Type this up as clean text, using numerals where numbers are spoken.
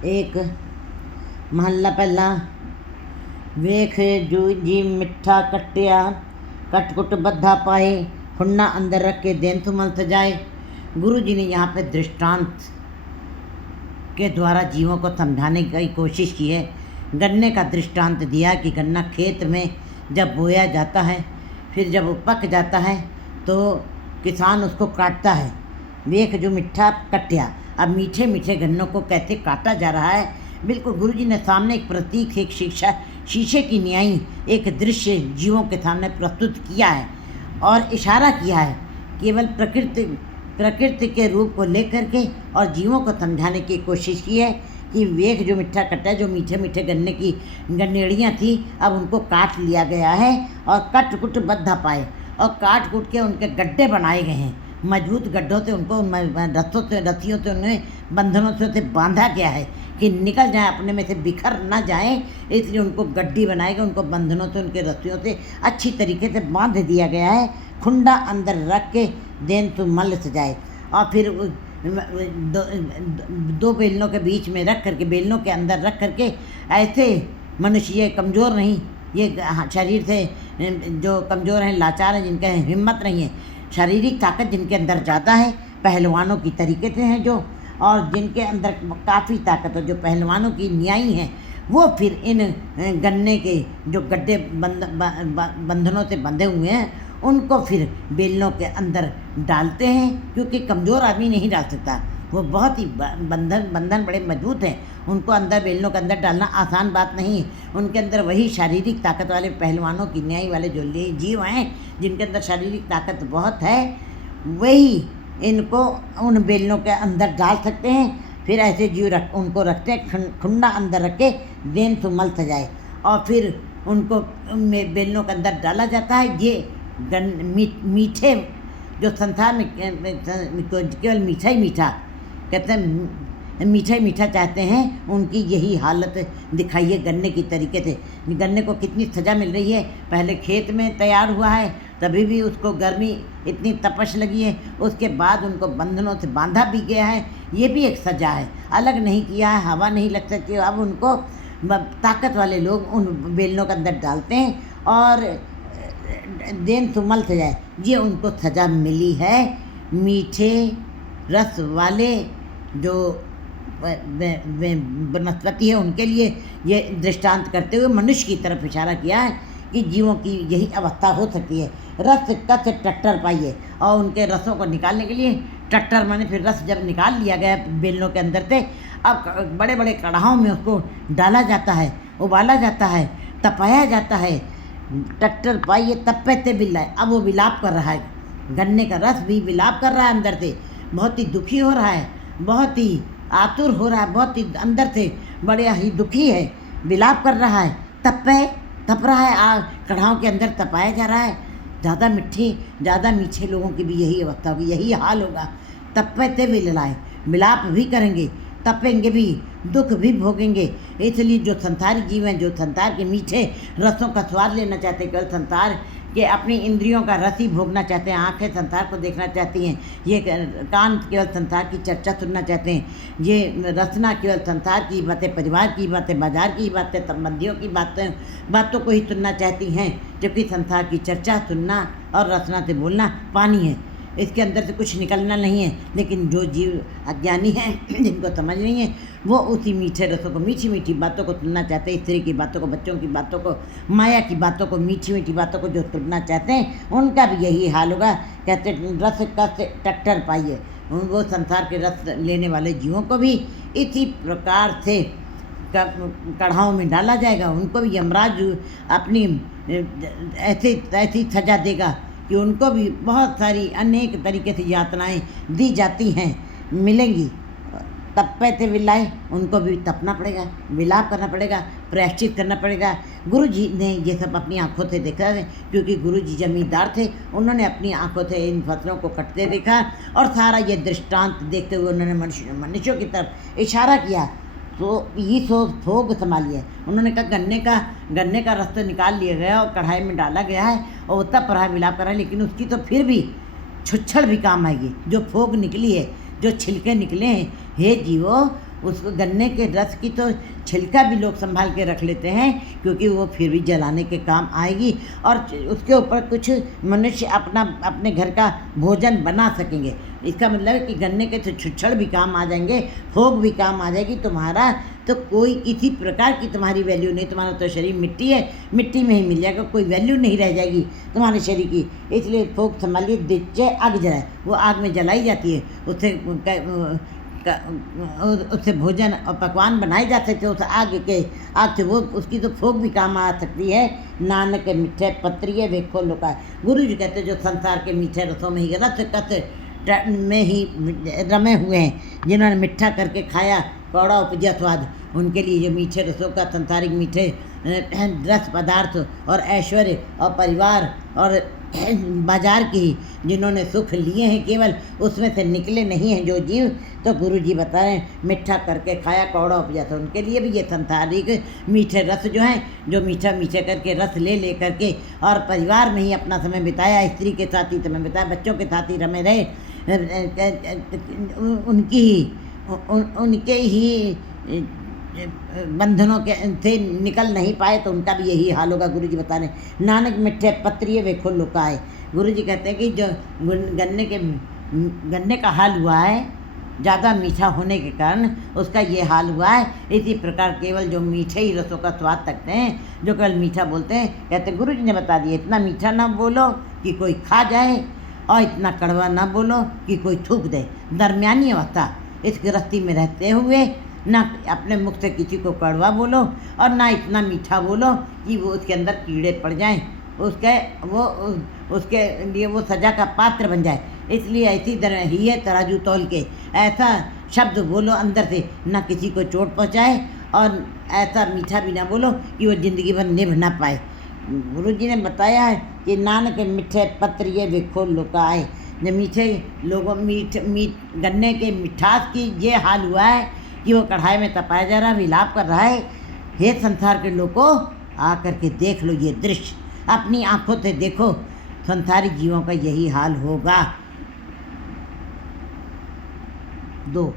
एक महला पहला। वेख जू जी मिठा कटिया, कटकुट बद्धा पाए, खुन्ना अंदर रख के देंतु मल्थ जाए। गुरु जी ने यहाँ पे दृष्टांत के द्वारा जीवों को समझाने की कोशिश की है। गन्ने का दृष्टांत दिया कि गन्ना खेत में जब बोया जाता है, फिर जब वो पक जाता है तो किसान उसको काटता है। वेख जो मिठा कटिया, अब मीठे मीठे गन्नों को कैसे काटा जा रहा है। बिल्कुल गुरु जी ने सामने एक प्रतीक, एक शिक्षा, शीशे की न्यायी एक दृश्य जीवों के सामने प्रस्तुत किया है और इशारा किया है केवल प्रकृति के रूप को लेकर के, और जीवों को समझाने की कोशिश की है कि वेख जो मिठा कटा, जो मीठे मीठे गन्ने की गन्नेड़ियाँ थी, अब उनको काट लिया गया है और कट कुट बद्धा पाए, और काट कुट के उनके गड्ढे बनाए गए हैं। मजबूत गड्ढों से उनको रस्सियों से उन्हें बंधनों से बांधा गया है कि निकल जाए, अपने में से बिखर ना जाए, इसलिए उनको गड्ढी बनाए गए, उनको बंधनों से, उनके रस्सियों से अच्छी तरीके से बांध दिया गया है। खुंडा अंदर रख के देन तो मल सजाए, और फिर दो बेलनों के बीच में रख करके, बेलनों के अंदर रख करके, ऐसे मनुष्य ये कमज़ोर नहीं, ये शरीर से जो कमज़ोर हैं, लाचार हैं, जिनका हिम्मत नहीं है, शारीरिक ताकत जिनके अंदर ज़्यादा है, पहलवानों की तरीके से हैं जो, और जिनके अंदर काफ़ी ताकत है, जो पहलवानों की न्यायी हैं, वो फिर इन गन्ने के जो गड्ढे बंधनों से बंधे हुए हैं, उनको फिर बेलनों के अंदर डालते हैं, क्योंकि कमज़ोर आदमी नहीं डाल सकता, वो बहुत ही बंधन बड़े मजबूत हैं, उनको अंदर बेलनों के अंदर डालना आसान बात नहीं है। उनके अंदर वही शारीरिक ताकत वाले पहलवानों की न्याय वाले जो जीव हैं, जिनके अंदर शारीरिक ताकत बहुत है, वही इनको उन बेलनों के अंदर डाल सकते हैं। फिर ऐसे जीव उनको रखते हैं, खुंडा अंदर रख के देन तो मल्थ जाए, और फिर उनको बेलनों के अंदर डाला जाता है। ये मीठे जो संसार में केवल मीठा ही मीठा कहते हैं, मीठा ही मीठा चाहते हैं, उनकी यही हालत दिखाई है गन्ने की तरीके से। गन्ने को कितनी सज़ा मिल रही है, पहले खेत में तैयार हुआ है, तभी भी उसको गर्मी इतनी तपश लगी है, उसके बाद उनको बंधनों से बांधा भी गया है, ये भी एक सज़ा है, अलग नहीं किया है, हवा नहीं लग सकती। अब उनको ताकत वाले लोग उन बेलनों के अंदर डालते हैं और देन सुमल सजाए, ये उनको सज़ा मिली है। मीठे रस वाले जो वनस्पति है, उनके लिए ये दृष्टांत करते हुए मनुष्य की तरफ इशारा किया है कि जीवों की यही अवस्था हो सकती है। रस कस टट्टर पाइए, और उनके रसों को निकालने के लिए टट्टर माने फिर रस जब निकाल लिया गया बेलनों के अंदर से, अब बड़े बड़े कढ़ाओं में उसको डाला जाता है, उबाला जाता है, तपाया जाता है। टट्टर पाइए तपते बिल्लाए, अब वो विलाप कर रहा है, गन्ने का रस भी विलाप कर रहा है अंदर से, बहुत ही दुखी हो रहा है, बहुत ही आतुर हो रहा है, बहुत ही अंदर से बड़ा ही दुखी है, विलाप कर रहा है, तप रहा है, कढ़ाओं के अंदर तपाया जा रहा है। ज़्यादा मीठे लोगों की भी यही अवस्था होगी, यही हाल होगा। तपते भी ललाए, विलाप भी करेंगे, तपेंगे भी, दुख भी भोगेंगे। इसलिए जो संसारी जीव हैं, जो संसार के मीठे रसों का स्वाद लेना चाहते हैं, केवल संसार के अपनी इंद्रियों का रस ही भोगना चाहते हैं, आँखें संसार को देखना चाहती हैं, ये कान केवल संसार की चर्चा सुनना चाहते हैं, ये रसना केवल संसार की बातें, परिवार की बातें, बाजार की बातें, संबंधियों की बातों को ही सुनना चाहती हैं, जबकि संसार की चर्चा सुनना और रसना से बोलना पानी है, इसके अंदर से कुछ निकलना नहीं है। लेकिन जो जीव अज्ञानी हैं, जिनको समझ नहीं है, वो उसी मीठे रसों को, मीठी मीठी बातों को सुनना चाहते हैं, स्त्री की बातों को, बच्चों की बातों को, माया की बातों को, मीठी मीठी बातों को जो सुनना चाहते हैं, उनका भी यही हाल होगा। कहते रस कस टट्टर पाइए, वो संसार के रस लेने वाले जीवों को भी इसी प्रकार से कढ़ाओं में डाला जाएगा। उनको भी यमराज अपनी ऐसी सजा देगा कि उनको भी बहुत सारी अनेक तरीके से यातनाएं दी जाती हैं, मिलेंगी। तपे थे विलाए, उनको भी तपना पड़ेगा, विलाप करना पड़ेगा, प्रायश्चित करना पड़ेगा। गुरु जी ने ये सब अपनी आंखों से देखा है, क्योंकि गुरु जी जमींदार थे, उन्होंने अपनी आंखों से इन फसलों को कटते देखा, और सारा ये दृष्टांत देखते हुए उन्होंने मनुष्यों की तरफ इशारा किया। तो ये थोक संभालिए, उन्होंने कहा गन्ने का रस तो निकाल लिया गया और कढ़ाई में डाला गया है और वो तप रहा है, मिला कर रहा है, लेकिन उसकी तो फिर भी छुच्छड़ भी काम आएगी। जो फोग निकली है, जो छिलके निकले हैं, हे जीवो, उसको गन्ने के रस की तो छिलका भी लोग संभाल के रख लेते हैं, क्योंकि वो फिर भी जलाने के काम आएगी और उसके ऊपर कुछ मनुष्य अपने घर का भोजन बना सकेंगे। इसका मतलब है कि गन्ने के तो छुच्छड़ भी काम आ जाएंगे, फोक भी काम आ जाएगी। तुम्हारा तो कोई किसी प्रकार की तुम्हारी वैल्यू नहीं, तुम्हारा तो शरीर मिट्टी है, मिट्टी में ही मिल जाएगा, कोई वैल्यू नहीं रह जाएगी तुम्हारे शरीर की। इसलिए फोक संभालिए, दिच्चे आग जलाए, वो आग में जलाई जाती है, उससे भोजन और पकवान बनाए जा सकते हैं। उस आग से वो उसकी तो फोक भी काम आ सकती है। नानक मीठे पत्रिये वेखो लोका, गुरु जी कहते जो संसार के मीठे रसों में ही रस कस में ही रमे हुए हैं, जिन्होंने मीठा करके खाया कौड़ा उपजा स्वाद, उनके लिए जो मीठे रसों का संसारिक मीठे रस पदार्थ और ऐश्वर्य और परिवार और बाजार की जिन्होंने सुख लिए हैं केवल उसमें से निकले नहीं हैं जो जीव, तो गुरु जी बता रहे हैं मीठा करके खाया कौड़ा उपजा था, उनके लिए भी ये संसारिक मीठे रस जो हैं, जो मीठा मीठे करके रस ले करके और परिवार में ही अपना समय बिताया, स्त्री के साथ ही समय बिताया, बच्चों के साथ ही रमे रहे, उनके ही बंधनों के से निकल नहीं पाए, तो उनका भी यही हाल होगा। गुरु जी बता रहे हैं नानक मिठे पत्रिये वेखो लुकाए। गुरु जी कहते हैं कि जो गन्ने का हाल हुआ है ज़्यादा मीठा होने के कारण उसका ये हाल हुआ है। इसी प्रकार केवल जो मीठे ही रसों का स्वाद तकते हैं, जो केवल मीठा बोलते हैं, कहते गुरु जी ने बता दिया इतना मीठा ना बोलो कि कोई खा जाए और इतना कड़वा ना बोलो कि कोई थूक दे, दरमियानी अवस्था। इस गृहस्थी में रहते हुए ना अपने मुख से किसी को कड़वा बोलो और ना इतना मीठा बोलो कि वो उसके अंदर कीड़े पड़ जाएं, उसके लिए वो सजा का पात्र बन जाए। इसलिए ऐसी तरह ही है तराजू तौल के, ऐसा शब्द बोलो अंदर से ना किसी को चोट पहुँचाए और ऐसा मीठा भी ना बोलो कि वो ज़िंदगी भर निभ ना पाए। गुरु जी ने बताया है कि नानक मीठे पत्र ये वेखो लुकाए। जब मीठे लोगों गन्ने के मिठास की ये हाल हुआ है कि वो कढ़ाई में तपाया जा रहा है, विलाप कर रहा है। हे संसार के लोगों, आकर के देख लो ये दृश्य, अपनी आंखों से देखो, संसारिक जीवों का यही हाल होगा। 2